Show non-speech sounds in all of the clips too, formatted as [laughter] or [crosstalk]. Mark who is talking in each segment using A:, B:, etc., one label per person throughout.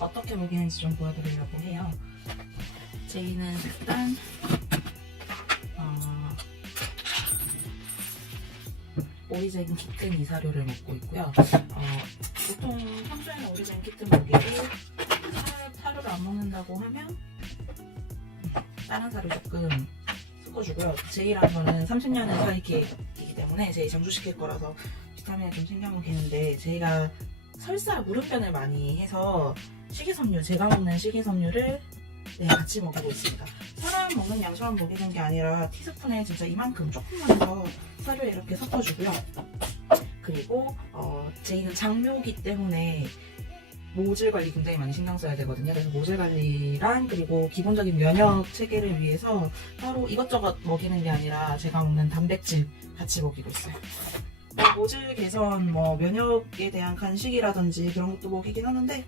A: 어떻게 먹이는지 좀 보여드리려고 해요. 제이는 일단 어, 오리젠 키튼 이사료를 먹고 있고요. 어, 보통 평소에는 오리젠 키튼 먹이고 사- 사료를 안 먹는다고 하면 다른 사료 조금 섞어주고요. 제이랑 저는 30년을 사이기이기 때문에 제이 정주시킬 거라서 비타민을 좀 챙겨 먹이는데 제이가 설사 무릎변을 많이 해서 식이섬유, 제가 먹는 식이섬유를 네, 같이 먹이고 있습니다. 사람 먹는 양처럼 먹이는 게 아니라 티스푼에 진짜 이만큼 조금만 더 사료에 이렇게 섞어주고요. 그리고 어, 제이는 장묘기 때문에 모질 관리 굉장히 많이 신경 써야 되거든요. 그래서 모질 관리랑 그리고 기본적인 면역 체계를 위해서 따로 이것저것 먹이는 게 아니라 제가 먹는 단백질 같이 먹이고 있어요. 뭐 모질 개선, 뭐 면역에 대한 간식이라든지 그런 것도 먹이긴 하는데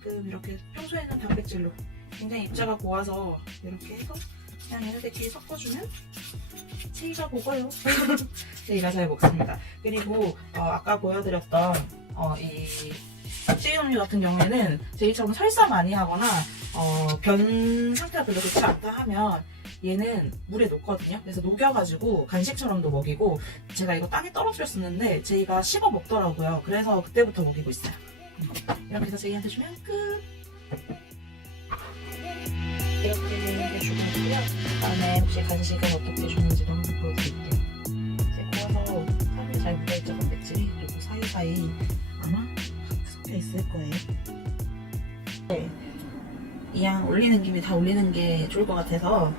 A: 가끔 이렇게 평소에는 단백질로 굉장히 입자가 고와서 이렇게 해서 그냥 얘네들끼리 섞어주면 체이가 먹어요. [laughs] 체이가 잘 먹습니다. 그리고 어, 아까 보여드렸던 어, 이 CMU 같은 경우에는 제이처럼 설사 많이 하거나 어, 변 상태가 별로 좋지 않다 하면 얘는 물에 녹거든요. 그래서 녹여가지고 간식처럼도 먹이고 제가 이거 땅에 떨어뜨렸었는데 제이가 씹어 먹더라고요. 그래서 그때부터 먹이고 있어요. 이렇게 해서 제이한테 주면 끝. 이렇게 해주고 있고요. 다음에 혹시 간식을 어떻게 주는지도 한번 보여드릴게요. 이제 구워서 살이 잘 묻어있죠, 단백질이. 그리고 사이사이 아마 섞여 있을 거예요. 네. 이양 올리는 김에 다 올리는 게 좋을 것 같아서 어,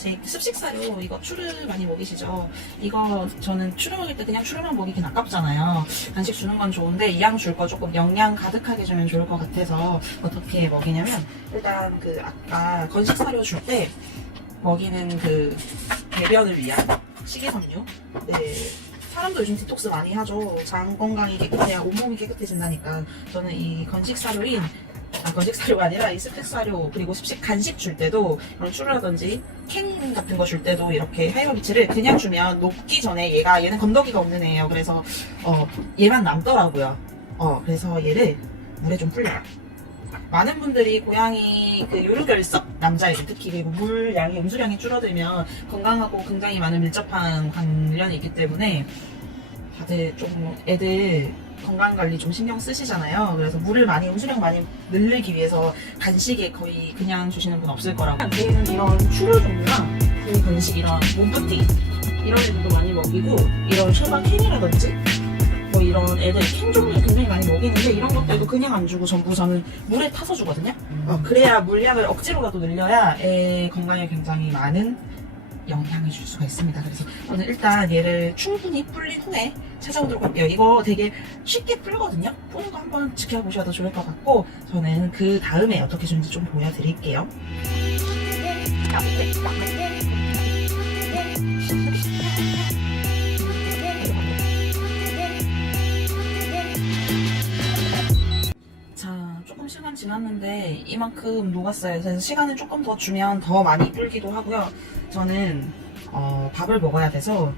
A: 제 습식사료 이거 추르 많이 먹이시죠? 이거 저는 추르 먹일 때 그냥 추르만 먹이긴 아깝잖아요. 간식 주는 건 좋은데 이양 줄 거 조금 영양 가득하게 주면 좋을 것 같아서 어떻게 먹이냐면 일단 그 아까 건식 사료 줄 때 먹이는 그 배변을 위한 식이섬유 네 사람도 요즘 디톡스 많이 하죠 장 건강이 깨끗해야 온몸이 깨끗해진다니까 저는 이 건식 사료인 아, 건식 사료가 아니라 이 스펙 사료 그리고 습식 간식 줄 때도 이런 추루라든지 캔 같은 거 줄 때도 이렇게 하이어 비치를. 그냥 주면 녹기 전에 얘가 얘는 건더기가 없는 애예요. 그래서 어 얘만 남더라고요. 어 그래서 얘를 물에 좀 불려요. 많은 분들이 고양이 그 요르결석 남자애들 특히 그리고 물 양이 음수량이 줄어들면 건강하고 굉장히 많은 밀접한 관련이 있기 때문에 다들 좀 애들 건강 관리 좀 신경 쓰시잖아요. 그래서 물을 많이 음수량 많이 늘리기 위해서 간식에 거의 그냥 주시는 분 없을 거라고. 저희는 이런 추루 종류나 그 간식 이런 몸푸티 이런 애들도 많이 먹이고 이런 쉐바 캔이라든지 뭐 이런 애들 캔 종류 굉장히 많이 먹이는데 이런 것들도 그냥 안 주고 전부 저는 물에 타서 주거든요. 어, 그래야 물량을 억지로라도 늘려야 애 건강에 굉장히 많은 영향을 줄 수가 있습니다. 그래서 저는 일단 얘를 충분히 불린 후에 찾아오도록 할게요. 이거 되게 쉽게 풀거든요. 푸는 거 한번 지켜보셔도 좋을 것 같고 저는 그 다음에 어떻게 주는지 좀 보여드릴게요. 시간 지났는데 이만큼 녹았어요. 그래서 시간을 조금 더 주면 더 많이 불기도 하고요. 저는 어, 밥을 먹어야 돼서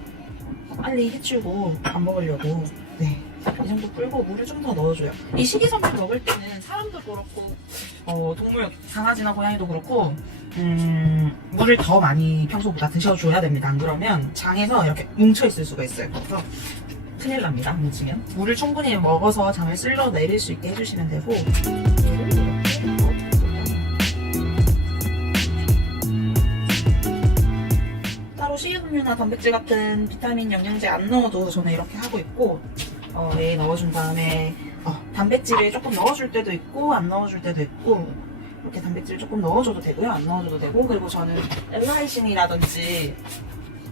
A: 빨리 해치우고 밥 먹으려고 네. 이 정도 불고 물을 좀 더 넣어줘요. 이 식이섬유 먹을 때는 사람도 그렇고 어, 동물 강아지나 고양이도 그렇고 음, 물을 더 많이 평소보다 드셔줘야 됩니다. 안 그러면 장에서 이렇게 뭉쳐 있을 수가 있어요. 그래서 큰일 납니다. 뭉치면 물을 충분히 먹어서 잠을 쓸러 내릴 수 있게 해주시면 되고 식이섬유나 단백질 같은 비타민 영양제 안 넣어도 저는 이렇게 하고 있고 어, 얘 넣어준 다음에 어, 단백질을 조금 넣어줄 때도 있고 안 넣어줄 때도 있고 이렇게 단백질 조금 넣어줘도 되고요 안 넣어줘도 되고 그리고 저는 엘라이신이라든지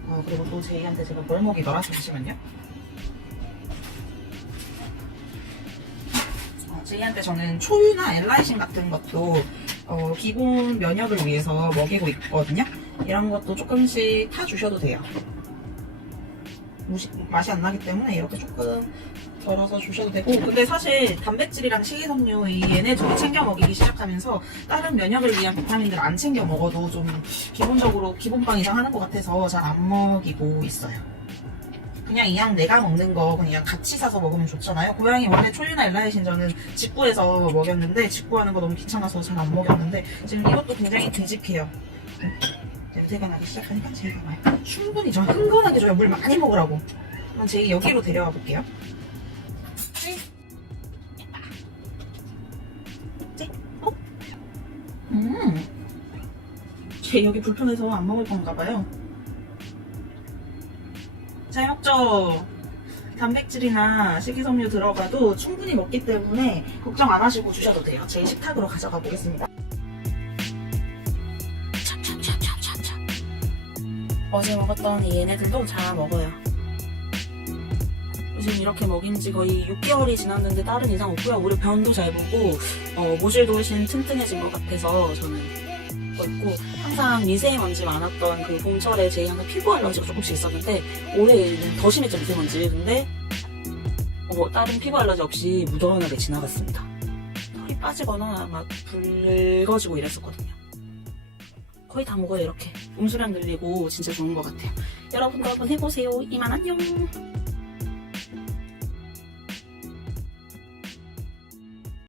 A: 어, 그리고 또 제이한테 제가 뭘 먹이더라 잠시만요. 어, 제이한테 저는 초유나 엘라이신 같은 것도 어, 기본 면역을 위해서 먹이고 있거든요 이런 것도 조금씩 타주셔도 돼요 무시- 맛이 안 나기 때문에 이렇게 조금 덜어서 주셔도 되고 근데 사실 단백질이랑 식이섬유 이 얘네 둘이 챙겨 먹이기 시작하면서 다른 면역을 위한 비타민들 안 챙겨 먹어도 좀 기본적으로 기본빵 이상 하는 것 같아서 잘 안 먹이고 있어요 그냥 이왕 내가 먹는 거 그냥 같이 사서 먹으면 좋잖아요. 고양이 원래 초유나 엘라이신 저는 직구해서 먹였는데 직구하는 거 너무 귀찮아서 잘 안 먹였는데 지금 이것도 굉장히 듬직해요. 냄새가 나기 시작하니까 제가 봐요. 충분히 저 흥건하게 줘요. 물 많이 먹으라고. 그럼 제 여기로 데려와 볼게요. 어? 음. 쟤 여기 불편해서 안 먹을 건가 봐요. 잘 먹죠? 단백질이나 식이섬유 들어가도 충분히 먹기 때문에 걱정 안 하시고 주셔도 돼요. 제 식탁으로 가져가 보겠습니다. 어제 먹었던 이 얘네들도 잘 먹어요. 지금 이렇게 먹인 지 거의 6개월이 지났는데 다른 이상 없고요. 오히려 변도 잘 보고 어, 모질도 훨씬 튼튼해진 것 같아서 저는 있고 항상 미세먼지 많았던 그 봄철에 제 양은 피부 알러지가 조금씩 있었는데 올해는 더 심했죠 미세먼지 근데 어, 다른 피부 알러지 없이 무던하게 지나갔습니다 털이 빠지거나 막 붉어지고 이랬었거든요 거의 다 먹어요 이렇게. 음수량 늘리고 진짜 좋은 것 같아요. 여러분도 한번 해보세요. 이만 안녕